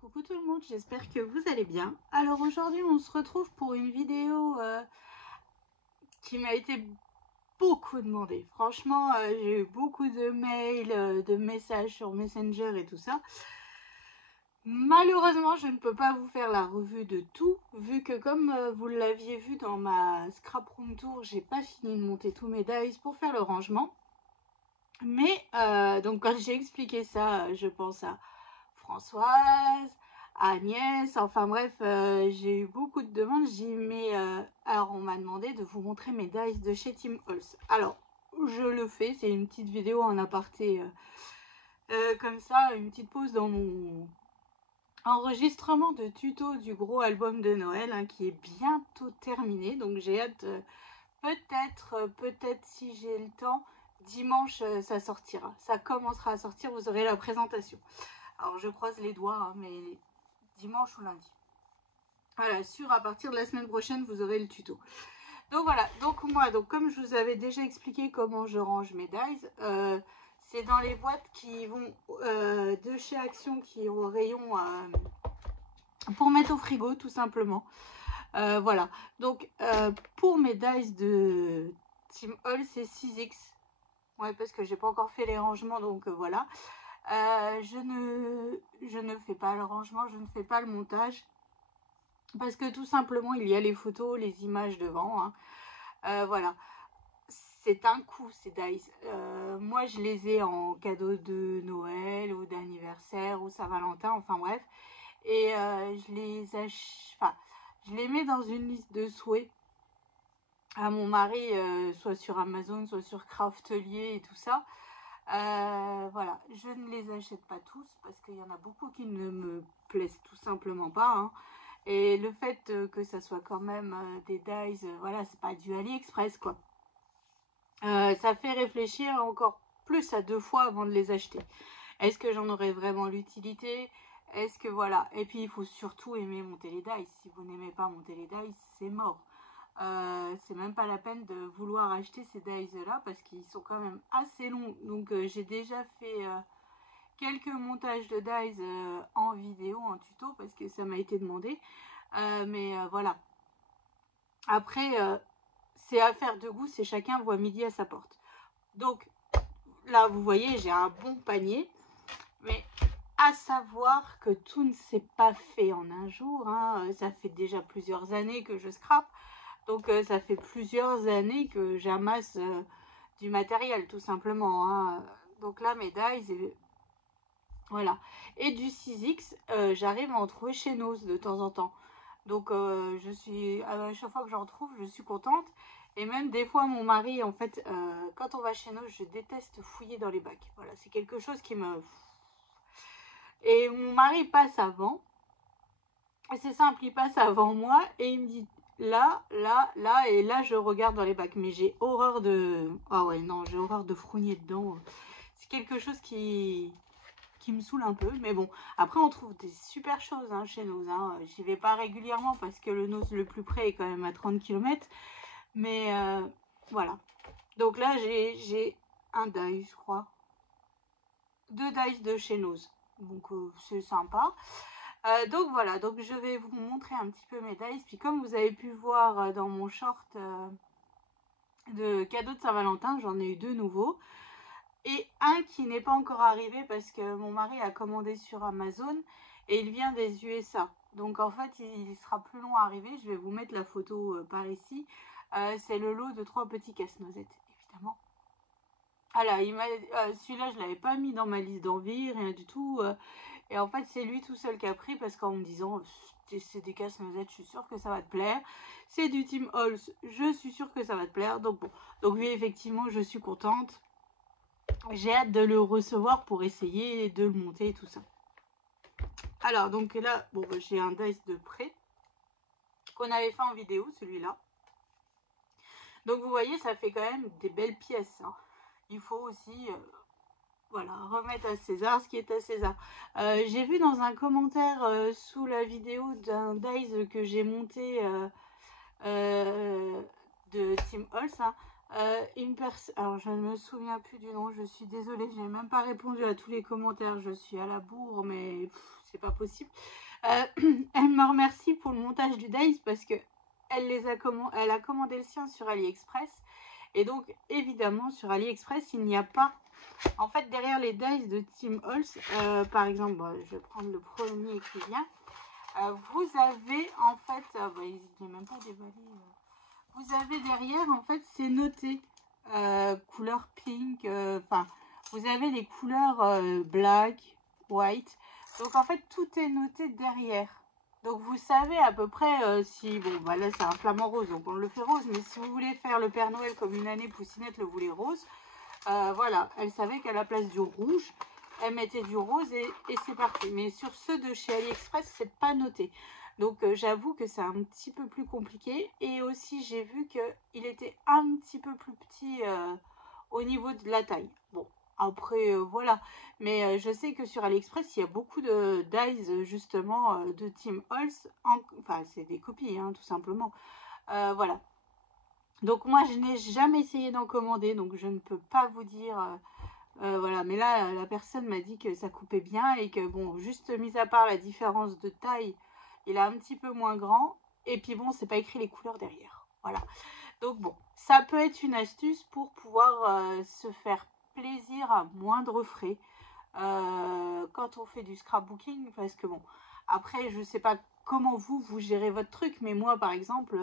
Coucou tout le monde, j'espère que vous allez bien. Alors aujourd'hui on se retrouve pour une vidéo qui m'a été beaucoup demandée. Franchement j'ai eu beaucoup de mails, de messages sur Messenger et tout ça. Malheureusement je ne peux pas vous faire la revue de tout, vu que comme vous l'aviez vu dans ma scrap room tour, j'ai pas fini de monter tous mes dies pour faire le rangement. Mais donc quand j'ai expliqué ça, je pense à Françoise, Agnès, enfin bref, j'ai eu beaucoup de demandes. J'ai dit, mais alors on m'a demandé de vous montrer mes dies de chez Tim Holtz. Alors, je le fais, c'est une petite vidéo en aparté, comme ça, une petite pause dans mon enregistrement de tuto du gros album de Noël, hein, qui est bientôt terminé. Donc j'ai hâte, peut-être si j'ai le temps, dimanche ça sortira. Ça commencera à sortir, vous aurez la présentation. Alors je croise les doigts, hein, mais dimanche ou lundi. Voilà, sûr, à partir de la semaine prochaine, vous aurez le tuto. Donc voilà, donc moi, comme je vous avais déjà expliqué comment je range mes dies, c'est dans les boîtes qui vont de chez Action, qui ont au rayon pour mettre au frigo, tout simplement. Voilà, donc pour mes dies de Tim Holtz, c'est 6X. Ouais, parce que j'ai pas encore fait les rangements, donc voilà. Je ne fais pas le rangement, je ne fais pas le montage. Parce que tout simplement, il y a les photos, les images devant. Hein. Voilà. C'est un coup, ces dies. Moi, je les ai en cadeau de Noël ou d'anniversaire ou Saint-Valentin, enfin bref. Et je les mets dans une liste de souhaits à mon mari, soit sur Amazon, soit sur Craftelier et tout ça. Voilà, je ne les achète pas tous parce qu'il y en a beaucoup qui ne me plaisent tout simplement pas. Hein. Et le fait que ça soit quand même des dies, voilà, c'est pas du AliExpress quoi. Ça fait réfléchir encore plus à 2 fois avant de les acheter. Est-ce que j'en aurais vraiment l'utilité? Est-ce que voilà. Et puis il faut surtout aimer monter les dies. Si vous n'aimez pas monter les dies, c'est mort. C'est même pas la peine de vouloir acheter ces dies là parce qu'ils sont quand même assez longs. Donc j'ai déjà fait quelques montages de dies en vidéo, en tuto parce que ça m'a été demandé. Mais voilà. Après, c'est affaire de goût, c'est chacun voit midi à sa porte. Donc là, vous voyez, j'ai un bon panier. Mais à savoir que tout ne s'est pas fait en un jour. Hein. Ça fait déjà plusieurs années que je scrape. Donc ça fait plusieurs années que j'amasse du matériel, tout simplement. Hein. Donc là, mes dies, voilà. Et du 6X, j'arrive à en trouver chez Nose de temps en temps. Donc je suis, à chaque fois que j'en trouve, je suis contente. Et même des fois, mon mari, en fait, quand on va chez Nose, je déteste fouiller dans les bacs. Voilà, c'est quelque chose qui me... Et mon mari passe avant. C'est simple, il passe avant moi et il me dit là, là, là, et là je regarde dans les bacs. Mais j'ai horreur de... Ah ouais, non, j'ai horreur de frouiller dedans. C'est quelque chose qui me saoule un peu. Mais bon, après on trouve des super choses hein, chez nous. Hein. J'y vais pas régulièrement parce que le Nose le plus près est quand même à 30 km. Mais voilà. Donc là, j'ai un die, je crois. 2 dice de chez Nose. Donc c'est sympa. Donc voilà, donc je vais vous montrer un petit peu mes dice. Puis comme vous avez pu voir dans mon short de cadeau de Saint-Valentin, j'en ai eu 2 nouveaux. Et un qui n'est pas encore arrivé parce que mon mari a commandé sur Amazon et il vient des USA. Donc en fait, il sera plus long à arriver. Je vais vous mettre la photo par ici. C'est le lot de 3 petits casse-noisettes, évidemment. Alors, celui-là, je ne l'avais pas mis dans ma liste d'envie, rien du tout. Et en fait, c'est lui tout seul qui a pris parce qu'en me disant c'est des casse-noisettes, je suis sûre que ça va te plaire. C'est du Tim Holtz, je suis sûre que ça va te plaire. Donc bon, donc oui, effectivement, je suis contente. J'ai hâte de le recevoir pour essayer de le monter et tout ça. Alors, donc là, bon, j'ai un dice de près qu'on avait fait en vidéo, celui-là. Donc vous voyez, ça fait quand même des belles pièces. Hein. Il faut aussi... voilà, remettre à César ce qui est à César. J'ai vu dans un commentaire sous la vidéo d'un dice que j'ai monté de Tim Holtz, hein, une personne, alors je ne me souviens plus du nom, je suis désolée, je n'ai même pas répondu à tous les commentaires, je suis à la bourre, mais c'est pas possible. Elle me remercie pour le montage du dice parce que elle a commandé le sien sur AliExpress. Et donc, évidemment, sur AliExpress, il n'y a pas... En fait, derrière les dice de Tim Holtz, par exemple, bon, je vais prendre le premier qui vient. Vous avez, en fait... bah, il n'est même pas déballé. Vous avez derrière, en fait, c'est noté. Couleur pink. Enfin, vous avez les couleurs black, white. Donc, en fait, tout est noté derrière. Donc, vous savez à peu près si... Bon, bah là, c'est un flamant rose, donc on le fait rose. Mais si vous voulez faire le Père Noël comme une année, Poussinette le voulait rose. Voilà, elle savait qu'à la place du rouge, elle mettait du rose et c'est parti. Mais sur ceux de chez AliExpress, c'est pas noté. Donc, j'avoue que c'est un petit peu plus compliqué. Et aussi, j'ai vu qu'il était un petit peu plus petit au niveau de la taille. Bon, après, voilà. Mais je sais que sur AliExpress, il y a beaucoup de dies, justement, de Tim Holtz. Enfin, c'est des copies, hein, tout simplement. Voilà. Donc, moi, je n'ai jamais essayé d'en commander. Donc, je ne peux pas vous dire... voilà, mais là, la personne m'a dit que ça coupait bien et que, bon, juste mis à part la différence de taille, il est un petit peu moins grand. Et puis, bon, c'est pas écrit les couleurs derrière. Voilà. Donc, bon, ça peut être une astuce pour pouvoir se faire plaisir à moindre frais quand on fait du scrapbooking. Parce que, bon, après, je sais pas comment vous gérez votre truc, mais moi, par exemple,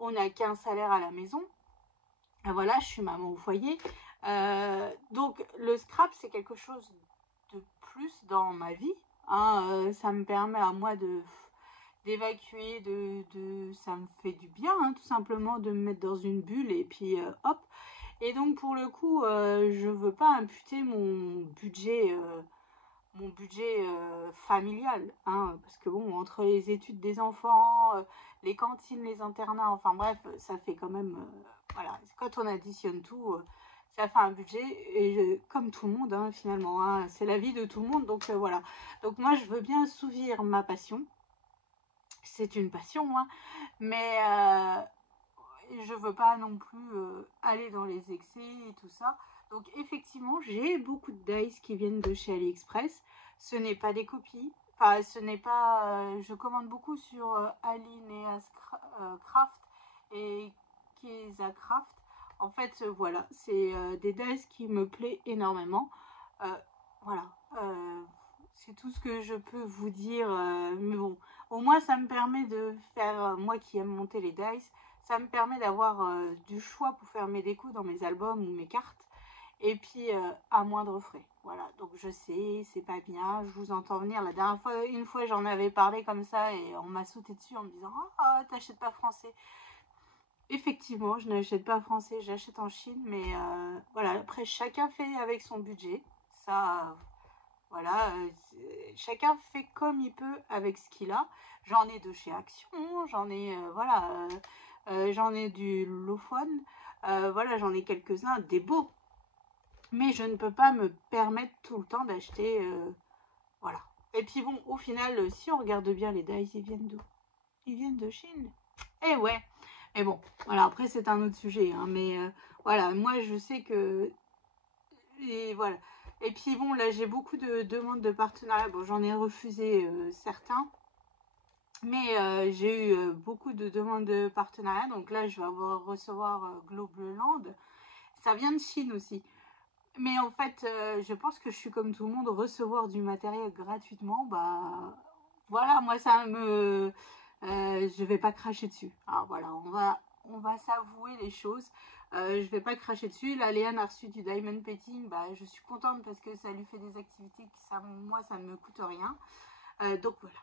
on n'a qu'un salaire à la maison. Voilà, je suis maman au foyer. Donc, le scrap, c'est quelque chose de plus dans ma vie. Hein, ça me permet à moi d'évacuer, ça me fait du bien, hein, tout simplement, de me mettre dans une bulle et puis hop. Et donc, pour le coup, je veux pas imputer mon budget familial, hein, parce que bon, entre les études des enfants, les cantines, les internats, enfin bref, ça fait quand même, voilà, quand on additionne tout, ça fait un budget, et comme tout le monde, hein, finalement, hein, c'est la vie de tout le monde, donc voilà. Donc moi, je veux bien assouvir ma passion, c'est une passion, hein, mais je veux pas non plus aller dans les excès et tout ça. Donc effectivement, j'ai beaucoup de dice qui viennent de chez AliExpress. Ce n'est pas des copies. Enfin, ce n'est pas... je commande beaucoup sur Alineas Craft et Keza Craft. En fait, voilà, c'est des dice qui me plaisent énormément. Voilà. C'est tout ce que je peux vous dire. Mais bon, au moins, ça me permet de faire... moi qui aime monter les dice, ça me permet d'avoir du choix pour faire mes décos dans mes albums ou mes cartes. Et puis, à moindre frais. Voilà, donc je sais, c'est pas bien, je vous entends venir. La dernière fois, une fois, j'en avais parlé comme ça et on m'a sauté dessus en me disant « Ah, t'achètes pas français ». Effectivement, je n'achète pas français, j'achète en Chine. Mais voilà, après, chacun fait avec son budget. Ça, voilà, chacun fait comme il peut avec ce qu'il a. J'en ai de chez Action, j'en ai, voilà, j'en ai du Lophone, voilà, j'en ai quelques-uns, des beaux. Mais je ne peux pas me permettre tout le temps d'acheter, voilà. Et puis bon, au final, si on regarde bien, les dice, ils viennent d'où? Ils viennent de Chine. Eh ouais. Mais bon, voilà, après c'est un autre sujet, hein, mais voilà, moi je sais que... Et voilà. Et puis bon, là j'ai beaucoup de demandes de partenariat. Bon, j'en ai refusé certains. Mais j'ai eu beaucoup de demandes de partenariat. Donc là, je vais recevoir Globeland. Ça vient de Chine aussi. Mais en fait, je pense que je suis comme tout le monde, recevoir du matériel gratuitement, bah voilà, moi ça me... je vais pas cracher dessus. Alors voilà, on va s'avouer les choses. Je vais pas cracher dessus. Là, Léane a reçu du diamond painting. Bah, je suis contente parce que ça lui fait des activités que moi, ça ne me coûte rien. Donc voilà.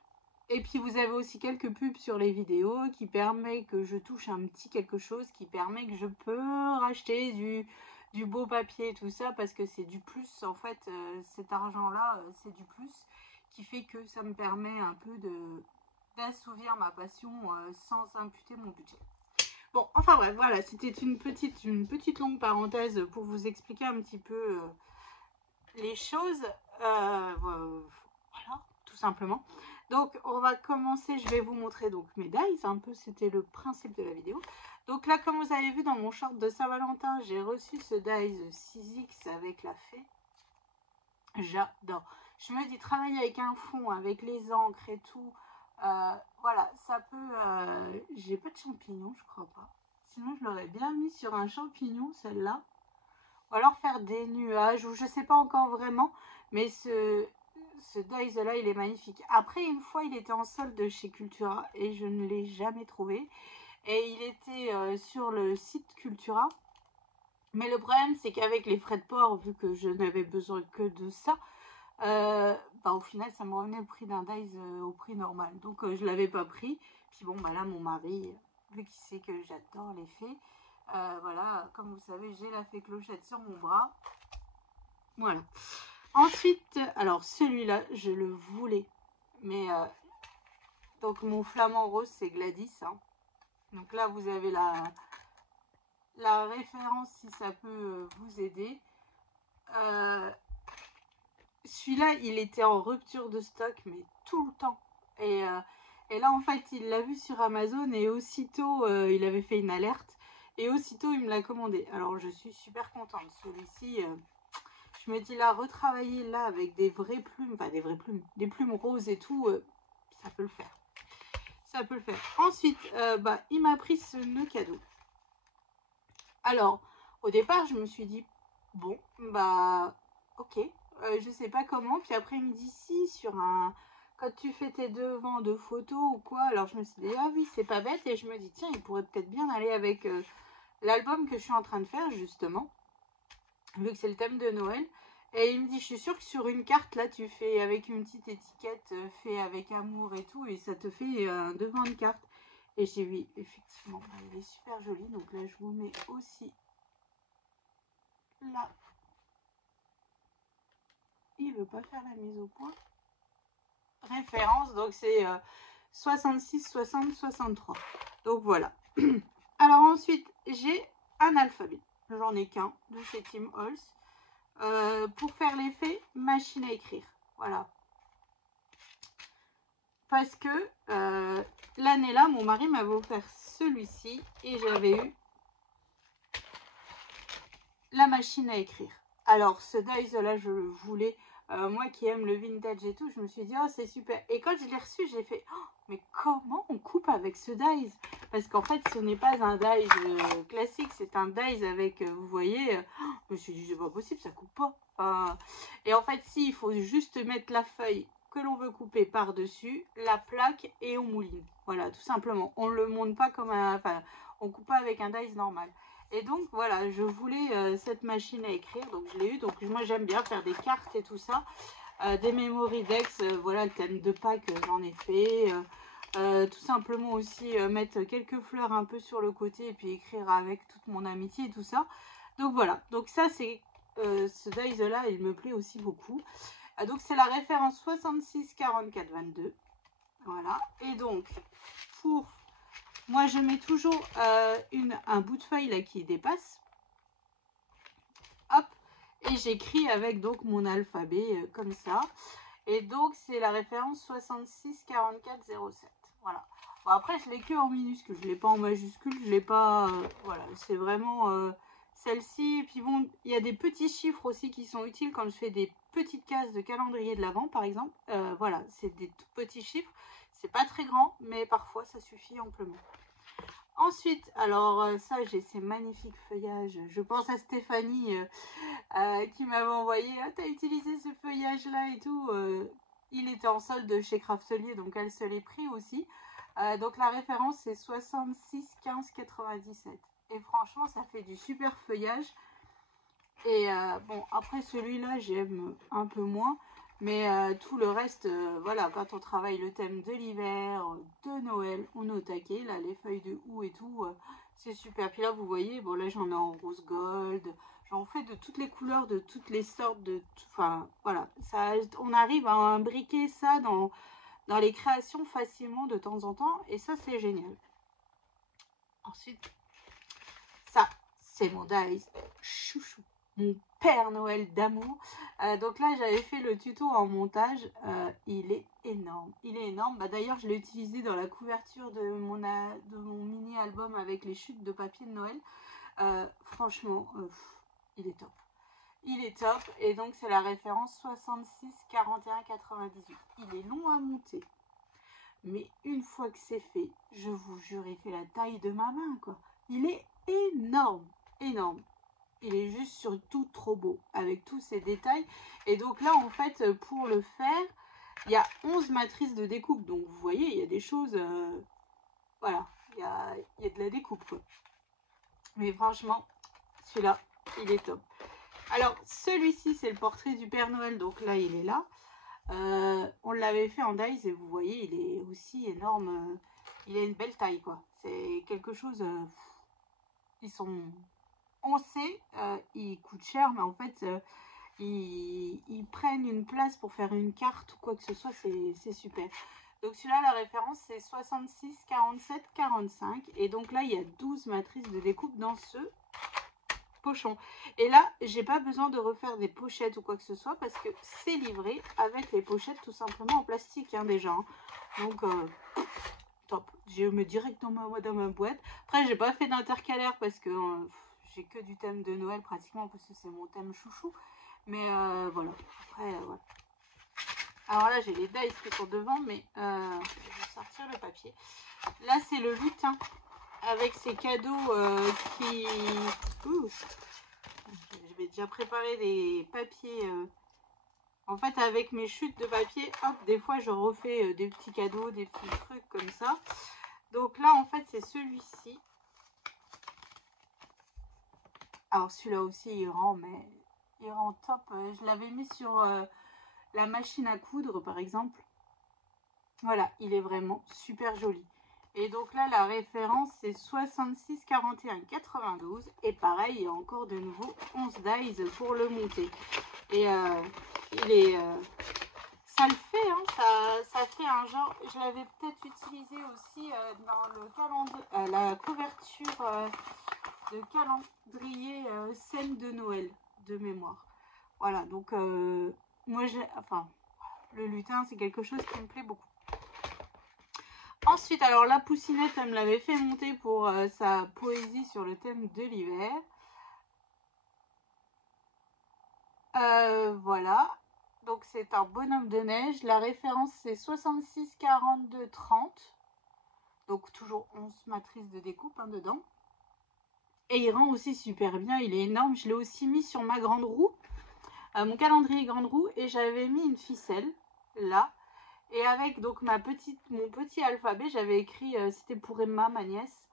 Et puis vous avez aussi quelques pubs sur les vidéos qui permet que je touche un petit quelque chose, qui permet que je peux racheter du beau papier et tout ça, parce que c'est du plus, en fait, cet argent-là, c'est du plus, qui fait que ça me permet un peu d'assouvir ma passion sans imputer mon budget. Bon, enfin bref, voilà, c'était une petite longue parenthèse pour vous expliquer un petit peu les choses. Voilà, tout simplement. Donc, on va commencer, je vais vous montrer donc mes dies, un peu, c'était le principe de la vidéo. Donc là, comme vous avez vu dans mon short de Saint-Valentin, j'ai reçu ce dies 6X avec la fée. J'adore. je me dis travailler avec un fond, avec les encres et tout, voilà, ça peut... j'ai pas de champignons, je crois pas. Sinon, je l'aurais bien mis sur un champignon, celle-là. Ou alors faire des nuages, ou je sais pas encore vraiment. Mais ce dies là, il est magnifique. Après, une fois, il était en solde chez Cultura et je ne l'ai jamais trouvé. Et il était sur le site Cultura. Mais le problème, c'est qu'avec les frais de port, vu que je n'avais besoin que de ça, au final, ça me revenait le prix d'un dies au prix normal. Donc, je l'avais pas pris. Puis bon, là, mon mari, vu qu'il sait que j'adore les fées, voilà, comme vous savez, j'ai la fée Clochette sur mon bras. Voilà. Ensuite, alors celui-là, je le voulais. Mais, donc mon flamant rose, c'est Gladys. Hein. Donc là, vous avez la référence si ça peut vous aider. Celui-là, il était en rupture de stock, mais tout le temps. Et là, en fait, il l'a vu sur Amazon et aussitôt, il avait fait une alerte. Et aussitôt, il me l'a commandé. Alors, je suis super contente. Celui-ci, je me dis là, retravailler là avec des vraies plumes, enfin des vraies plumes, des plumes roses et tout, ça peut le faire. Ça peut le faire. Ensuite, il m'a pris ce nœud cadeau. Alors, au départ, je me suis dit, bon, ok, je sais pas comment. Puis après, il me dit, si, quand tu fais tes devants de photos ou quoi. Alors, je me suis dit, ah oui, c'est pas bête. Et je me dis, tiens, il pourrait peut-être bien aller avec l'album que je suis en train de faire, justement, vu que c'est le thème de Noël. Et il me dit, je suis sûre que sur une carte, là, tu fais avec une petite étiquette, fait avec amour et tout, et ça te fait un devant de carte. Et j'ai vu, effectivement, il est super joli. Donc là, je vous mets aussi là. Il veut pas faire la mise au point. Référence, donc c'est 66, 60, 63. Donc voilà. Alors ensuite, j'ai un alphabet. J'en ai qu'un de chez Tim Holtz. Pour faire l'effet, machine à écrire. Voilà. Parce que l'année là, mon mari m'avait offert celui-ci et j'avais eu la machine à écrire. Alors, ce dies là, je le voulais. Moi qui aime le vintage et tout, je me suis dit, oh, c'est super. Et quand je l'ai reçu, j'ai fait, oh, mais comment on coupe avec ce dies? Parce qu'en fait, ce n'est pas un dies classique, c'est un dies avec, vous voyez, je me suis dit, c'est pas possible, ça coupe pas. Et en fait, si, il faut juste mettre la feuille que l'on veut couper par-dessus, la plaque et on mouline. Voilà, tout simplement. On ne le monte pas comme un... Enfin, on coupe pas avec un dies normal. Et donc voilà, je voulais cette machine à écrire, donc je l'ai eu. Donc moi j'aime bien faire des cartes et tout ça, des memory decks, voilà le thème de Pâques j'en ai fait. Tout simplement aussi mettre quelques fleurs un peu sur le côté et puis écrire avec toute mon amitié et tout ça. Donc voilà, donc ça c'est ce dies là, il me plaît aussi beaucoup. Donc c'est la référence 66 44 22. Voilà, et donc pour... Moi, je mets toujours un bout de feuille là qui dépasse. Hop. Et j'écris avec donc mon alphabet comme ça. Et donc, c'est la référence 66 44 07. Voilà. Bon, après, je l'ai que en minuscule. Je ne l'ai pas en majuscule. Je l'ai pas... voilà. C'est vraiment celle-ci. Et puis bon, il y a des petits chiffres aussi qui sont utiles quand je fais des petites cases de calendrier de l'Avent, par exemple. Voilà. C'est des tout petits chiffres. C'est pas très grand, mais parfois, ça suffit amplement. Ensuite, alors ça, j'ai ces magnifiques feuillages. Je pense à Stéphanie qui m'avait envoyé « Ah, t'as utilisé ce feuillage-là et tout ». Il était en solde chez Craftelier, donc elle se l'est pris aussi. Donc la référence, c'est 66 15 97. Et franchement, ça fait du super feuillage. Et bon, après celui-là, j'aime un peu moins. Mais tout le reste, voilà, quand on travaille le thème de l'hiver, de Noël, on est au taquet. Là, les feuilles de houx et tout, c'est super. Puis là, vous voyez, bon, là, j'en ai en rose gold. J'en fais de toutes les couleurs, de toutes les sortes. Enfin, voilà, ça, on arrive à imbriquer ça dans les créations facilement de temps en temps. Et ça, c'est génial. Ensuite, ça, c'est mon dies chouchou. Mon Père Noël d'amour. Donc là, j'avais fait le tuto en montage. Il est énorme. Il est énorme. D'ailleurs, je l'ai utilisé dans la couverture de mon mini-album avec les chutes de papier de Noël. Franchement, il est top. il est top. Et donc, c'est la référence 66 41 98. Il est long à monter. Mais une fois que c'est fait, je vous jure, il fait la taille de ma main, quoi. Il est énorme, énorme. Il est juste surtout trop beau, avec tous ces détails. Et donc là, en fait, pour le faire, il y a 11 matrices de découpe. Donc, vous voyez, il y a des choses... voilà, il y a de la découpe, quoi. Mais franchement, celui-là, il est top. Alors, celui-ci, c'est le portrait du Père Noël. Donc là, il est là. On l'avait fait en dies et vous voyez, il est aussi énorme. Il a une belle taille, quoi. C'est quelque chose... ils sont... On sait, ils coûtent cher, mais en fait, ils prennent une place pour faire une carte ou quoi que ce soit. C'est super. Donc celui-là, la référence, c'est 66, 47, 45. Et donc là, il y a 12 matrices de découpe dans ce pochon. Et là, j'ai pas besoin de refaire des pochettes ou quoi que ce soit parce que c'est livré avec les pochettes tout simplement en plastique, hein, déjà. Donc, top. Je mets direct dans ma boîte. Après, j'ai pas fait d'intercalaire parce que j'ai que du thème de Noël pratiquement parce que c'est mon thème chouchou. Mais voilà. Après, voilà. Alors là, j'ai les dice qui sont devant, mais je vais sortir le papier. Là, c'est le lutin avec ses cadeaux qui... Ouh. J'avais déjà préparé des papiers. En fait, avec mes chutes de papier, hop, des fois, je refais des petits cadeaux, des petits trucs comme ça. Donc là, en fait, c'est celui-ci. Alors, celui-là aussi, il rend, mais il rend top. Je l'avais mis sur la machine à coudre, par exemple. Voilà, il est vraiment super joli. Et donc là, la référence, c'est 66 41 92. Et pareil, il y a encore de nouveau 11 dies pour le monter. Et il est... ça le fait, hein, ça fait un genre... Je l'avais peut-être utilisé aussi dans le calendrier, la couverture de calendrier scène de Noël, de mémoire. Voilà, donc moi, enfin, le lutin, c'est quelque chose qui me plaît beaucoup. Ensuite, alors la Poussinette, elle me l'avait fait monter pour sa poésie sur le thème de l'hiver. Voilà. Donc c'est un bonhomme de neige. La référence c'est 66 42 30. Donc toujours 11 matrices de découpe dedans. Et il rend aussi super bien. Il est énorme. Je l'ai aussi mis sur ma grande roue. Mon calendrier grande roue. Et j'avais mis une ficelle là. Et avec donc mon petit alphabet, j'avais écrit, c'était pour Emma, ma nièce,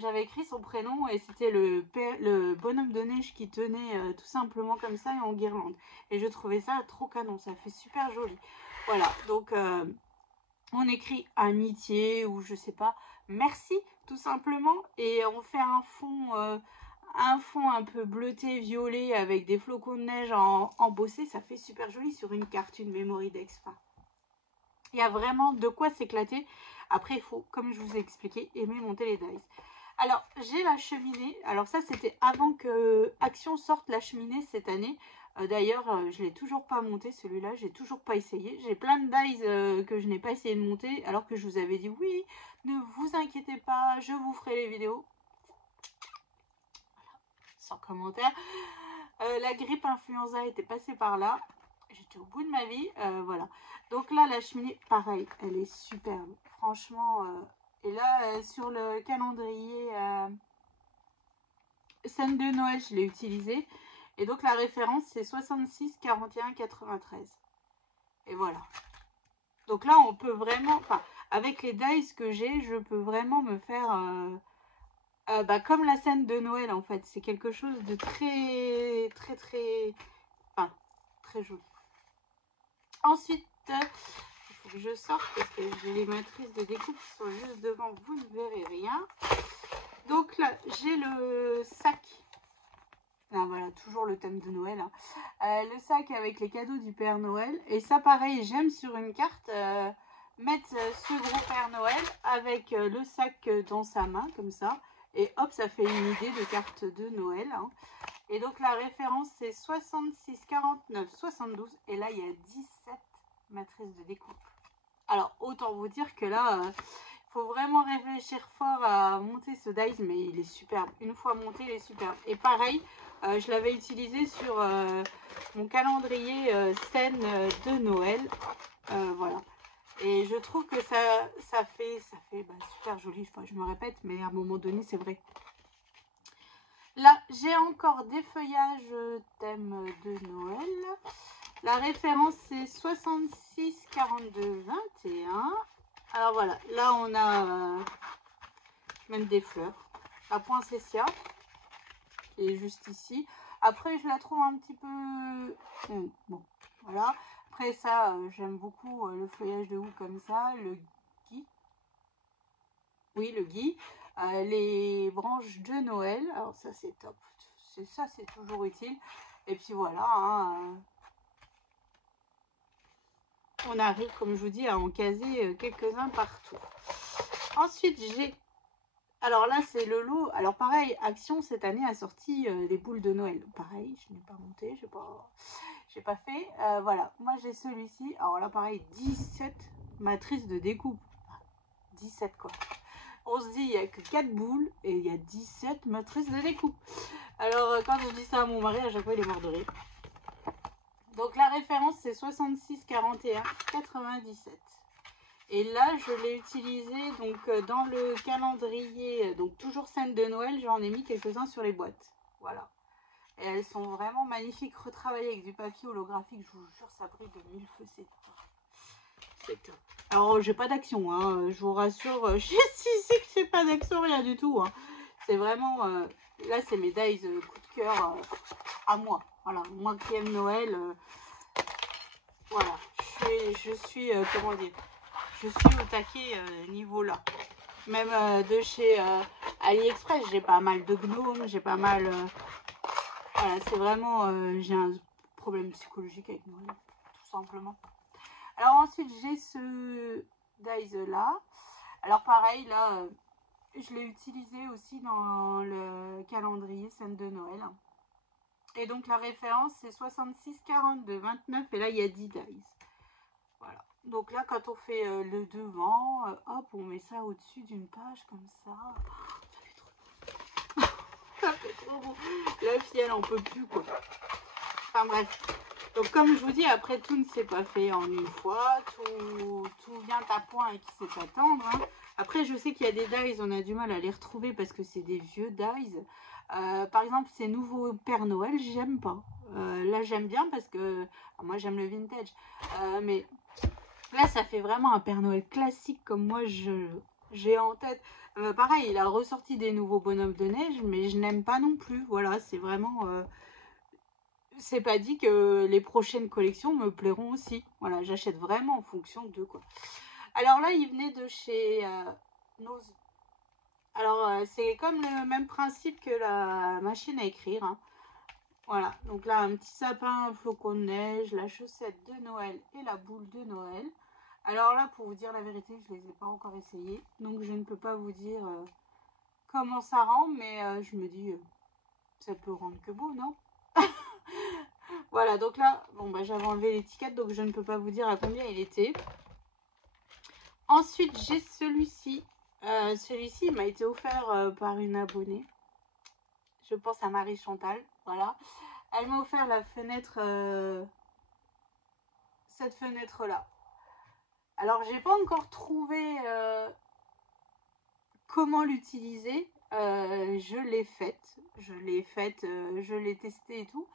j'avais écrit son prénom et c'était le bonhomme de neige qui tenait tout simplement comme ça et en guirlande. Et je trouvais ça trop canon, ça fait super joli. Voilà, donc on écrit amitié ou je sais pas, merci tout simplement. Et on fait un fond un peu bleuté, violet avec des flocons de neige embossés, ça fait super joli sur une carte, une memory dex. Enfin, il y a vraiment de quoi s'éclater. Après, il faut, comme je vous ai expliqué, aimer monter les dice. Alors, j'ai la cheminée. Alors ça, c'était avant que Action sorte la cheminée cette année. D'ailleurs, je ne l'ai toujours pas monté, celui-là. J'ai toujours pas essayé. J'ai plein de dice que je n'ai pas essayé de monter. Alors que je vous avais dit, oui, ne vous inquiétez pas, je vous ferai les vidéos. Voilà, sans commentaire. La grippe influenza était passée par là. J'étais au bout de ma vie, voilà. Donc là, la cheminée, pareil, elle est superbe. Franchement, et là, sur le calendrier scène de Noël, je l'ai utilisé. Et donc la référence, c'est 66 41 93. Et voilà. Donc là, on peut vraiment, enfin, avec les dice que j'ai, je peux vraiment me faire... comme la scène de Noël, en fait. C'est quelque chose de très, très, très... Enfin, très joli. Ensuite, il faut que je sorte parce que j'ai les matrices de découpe qui sont juste devant, vous ne verrez rien. Donc là, j'ai le sac. Ah, voilà, toujours le thème de Noël. Le sac avec les cadeaux du Père Noël. Et ça, pareil, j'aime sur une carte mettre ce gros Père Noël avec le sac dans sa main, comme ça. Et hop, ça fait une idée de carte de Noël. Et donc, la référence, c'est 66, 49, 72. Et là, il y a 17 matrice de découpe. Alors autant vous dire que là faut vraiment réfléchir fort à monter ce dice, mais il est superbe. Une fois monté, il est superbe. Et pareil, Je l'avais utilisé sur mon calendrier scène de Noël. Voilà. Et je trouve que ça fait super joli. Enfin, je me répète, mais à un moment donné, c'est vrai. Là, j'ai encore des feuillages thème de Noël. La référence, c'est 66 42 21. Alors voilà, là, on a même des fleurs. La poinsettia, qui est juste ici. Après, je la trouve un petit peu... Bon, voilà. Après ça, j'aime beaucoup le feuillage de houx comme ça, le gui. Oui, le gui. Les branches de Noël. Alors ça, c'est top. Ça, c'est toujours utile. Et puis voilà. Hein, on arrive, comme je vous dis, à en caser quelques-uns partout. Ensuite, j'ai... Alors là, c'est le lot. Alors pareil, Action, cette année, a sorti les boules de Noël. Pareil, je n'ai pas monté, j'ai pas fait. Voilà, moi j'ai celui-ci. Alors là, pareil, 17 matrices de découpe. 17 quoi. On se dit, il n'y a que 4 boules et il y a 17 matrices de découpe. Alors, quand je dis ça à mon mari, à chaque fois, il est mort de rire. Donc, la référence, c'est 66 41 97. Et là, je l'ai utilisé donc dans le calendrier, donc toujours scène de Noël, j'en ai mis quelques-uns sur les boîtes. Voilà. Et elles sont vraiment magnifiques, retravaillées avec du papier holographique, je vous jure, ça brille de mille feux, c'est top. Alors, j'ai pas d'action, hein, je vous rassure, je sais que j'ai pas d'action, rien du tout. Hein. C'est vraiment, là, c'est mes dies coup de cœur à moi. Voilà, moi qui aime Noël, voilà, je suis comment dire, je suis au taquet niveau là. Même de chez AliExpress, j'ai pas mal de gnomes, j'ai pas mal... voilà, c'est vraiment... j'ai un problème psychologique avec Noël, tout simplement. Alors ensuite, j'ai ce dies là. Alors pareil, là, je l'ai utilisé aussi dans le calendrier scène de Noël. Et donc la référence, c'est 66 42 29. Et là, il y a 10 dies. Voilà. Donc là, quand on fait le devant, hop, on met ça au-dessus d'une page comme ça. Oh, ça fait trop beau. La fille, elle en peut plus, quoi. Enfin bref. Donc comme je vous dis, après, tout ne s'est pas fait en une fois. Tout vient à point et qu'il sait attendre. Hein. Après, je sais qu'il y a des dies, on a du mal à les retrouver parce que c'est des vieux dies. Par exemple, ces nouveaux Père Noël, j'aime pas. Là, j'aime bien parce que... moi, j'aime le vintage. Mais... là, ça fait vraiment un Père Noël classique comme moi j'ai en tête. Pareil, il a ressorti des nouveaux bonhommes de neige, mais je n'aime pas non plus. Voilà, c'est vraiment... c'est pas dit que les prochaines collections me plairont aussi. Voilà, j'achète vraiment en fonction de quoi. Alors là, il venait de chez Nose. Alors, c'est comme le même principe que la machine à écrire. Hein. Voilà, donc là, un petit sapin, un flocon de neige, la chaussette de Noël et la boule de Noël. Alors là, pour vous dire la vérité, je ne les ai pas encore essayés. Donc, je ne peux pas vous dire comment ça rend. Mais je me dis, ça peut rendre que beau, non? Voilà, donc là, bon, bah, j'avais enlevé l'étiquette. Donc, je ne peux pas vous dire à combien il était. Ensuite, j'ai celui-ci. Celui-ci, il m'a été offert par une abonnée. Je pense à Marie Chantal. Voilà. Elle m'a offert la fenêtre... cette fenêtre-là. Alors, j'ai pas encore trouvé comment l'utiliser. Je l'ai faite. Je l'ai testée et tout.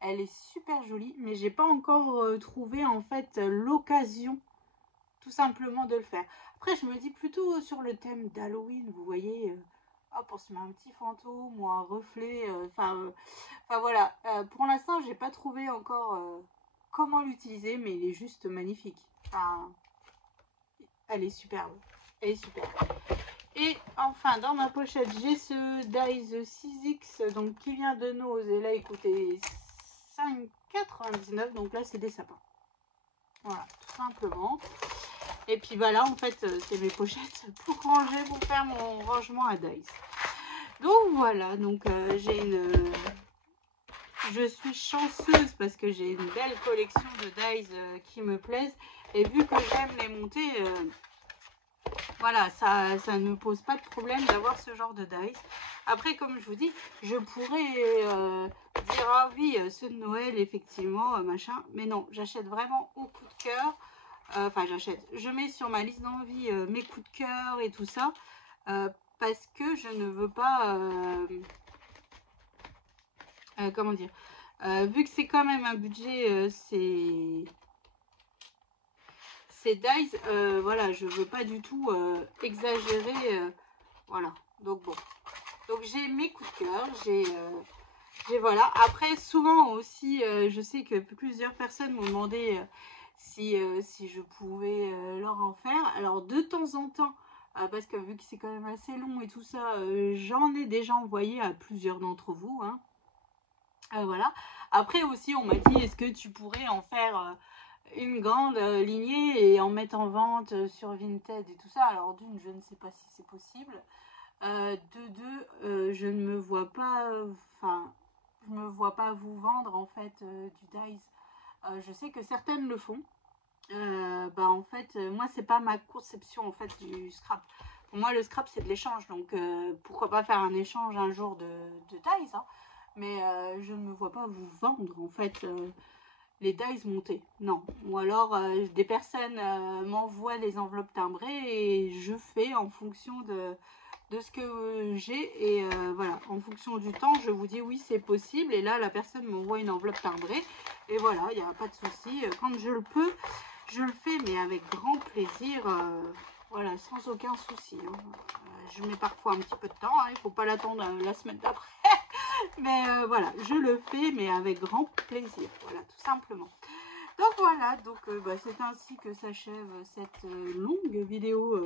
Elle est super jolie, mais j'ai pas encore trouvé en fait l'occasion tout simplement de le faire. Après, je me dis plutôt sur le thème d'Halloween, vous voyez, hop, on se met un petit fantôme ou un reflet. Enfin voilà. Pour l'instant, j'ai pas trouvé encore comment l'utiliser, mais il est juste magnifique. Enfin, elle est superbe. Elle est superbe. Et enfin, dans ma pochette, j'ai ce Dies 6X donc, qui vient de Nose. Et là, il coûtait 5,99. Donc là, c'est des sapins. Voilà, tout simplement. Et puis voilà, en fait, c'est mes pochettes pour ranger, pour faire mon rangement à Dies. Donc voilà, donc j'ai une... je suis chanceuse parce que j'ai une belle collection de dies qui me plaisent. Et vu que j'aime les monter, voilà, ça ne pose pas de problème d'avoir ce genre de dies. Après, comme je vous dis, je pourrais dire, ah oui, ceux de Noël, effectivement, machin. Mais non, j'achète vraiment au coup de cœur. Enfin, je mets sur ma liste d'envie mes coups de cœur et tout ça. Parce que je ne veux pas... comment dire, vu que c'est quand même un budget, c'est dies, voilà, je veux pas du tout exagérer, voilà. Donc bon, donc j'ai mes coups de cœur, j'ai voilà. Après, souvent aussi, je sais que plusieurs personnes m'ont demandé si je pouvais leur en faire. Alors de temps en temps, parce que vu que c'est quand même assez long et tout ça, j'en ai déjà envoyé à plusieurs d'entre vous, hein. Voilà. Après aussi, on m'a dit, est-ce que tu pourrais en faire une grande lignée et en mettre en vente sur Vinted et tout ça. Alors d'une, je ne sais pas si c'est possible. De deux, je ne me vois pas, enfin, je me vois pas vous vendre en fait du dies. Je sais que certaines le font. Bah en fait, moi c'est pas ma conception en fait du scrap. Pour moi, le scrap c'est de l'échange, donc pourquoi pas faire un échange un jour de dies, hein. Mais je ne me vois pas vous vendre en fait les dies montés, non. Ou alors des personnes m'envoient des enveloppes timbrées et je fais en fonction de ce que j'ai et voilà, en fonction du temps, je vous dis oui c'est possible et là la personne m'envoie une enveloppe timbrée et voilà, il n'y a pas de souci. Quand je le peux, je le fais mais avec grand plaisir, voilà, sans aucun souci, hein. Je mets parfois un petit peu de temps, hein, il ne faut pas l'attendre la semaine d'après. Mais voilà, je le fais, mais avec grand plaisir. Voilà, tout simplement. Donc voilà, donc bah, c'est ainsi que s'achève cette longue vidéo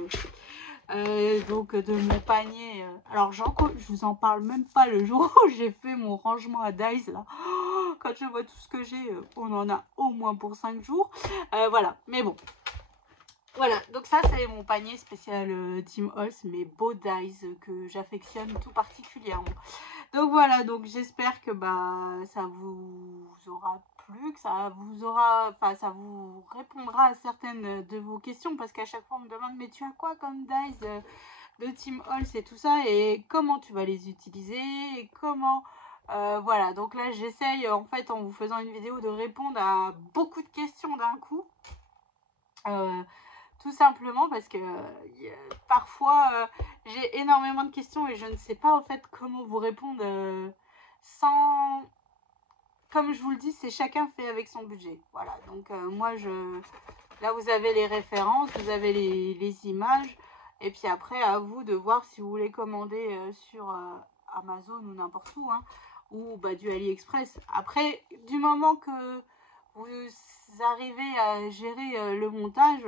donc de mon panier. Alors je vous en parle même pas le jour où j'ai fait mon rangement à dies là. Oh, quand je vois tout ce que j'ai, on en a au moins pour 5 jours. Voilà, mais bon. Voilà, donc ça c'est mon panier spécial Tim Holtz, mes beaux dies que j'affectionne tout particulièrement. Donc voilà, donc j'espère que bah ça vous aura plu, que ça vous aura, enfin ça vous répondra à certaines de vos questions parce qu'à chaque fois on me demande mais tu as quoi comme dies de Tim Holtz et tout ça et comment tu vas les utiliser et comment voilà, donc là j'essaye en fait en vous faisant une vidéo de répondre à beaucoup de questions d'un coup. Tout simplement parce que parfois j'ai énormément de questions et je ne sais pas en fait comment vous répondre sans... Comme je vous le dis, c'est chacun fait avec son budget. Voilà, donc moi là vous avez les références, vous avez les images et puis après à vous de voir si vous voulez commander sur Amazon ou n'importe où, hein, ou bah, du AliExpress. Après, du moment que vous arrivez à gérer le montage,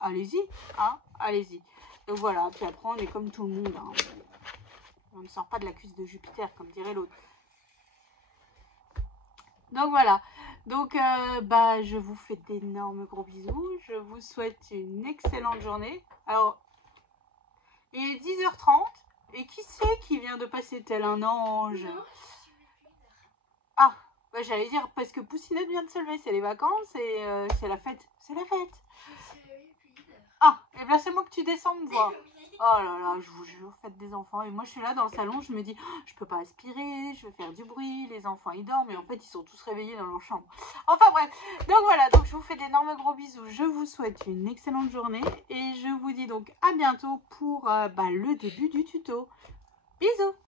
allez-y, hein, allez-y. Donc voilà, puis après on est comme tout le monde, hein. On ne sort pas de la cuisse de Jupiter, comme dirait l'autre. Donc voilà, donc bah je vous fais d'énormes gros bisous, je vous souhaite une excellente journée. Alors, il est 10h30, et qui c'est qui vient de passer tel un ange? Ah, bah j'allais dire, parce que Poussinette vient de se lever, c'est les vacances et c'est la fête, c'est la fête. Ah, et bien c'est moi que tu descends me voir. Oh là là, je vous jure, faites des enfants. Et moi je suis là dans le salon, je me dis, oh, je peux pas aspirer, je vais faire du bruit, les enfants ils dorment, mais en fait ils sont tous réveillés dans leur chambre. Enfin bref, donc voilà, donc je vous fais d'énormes gros bisous, je vous souhaite une excellente journée et je vous dis donc à bientôt pour bah, le début du tuto. Bisous.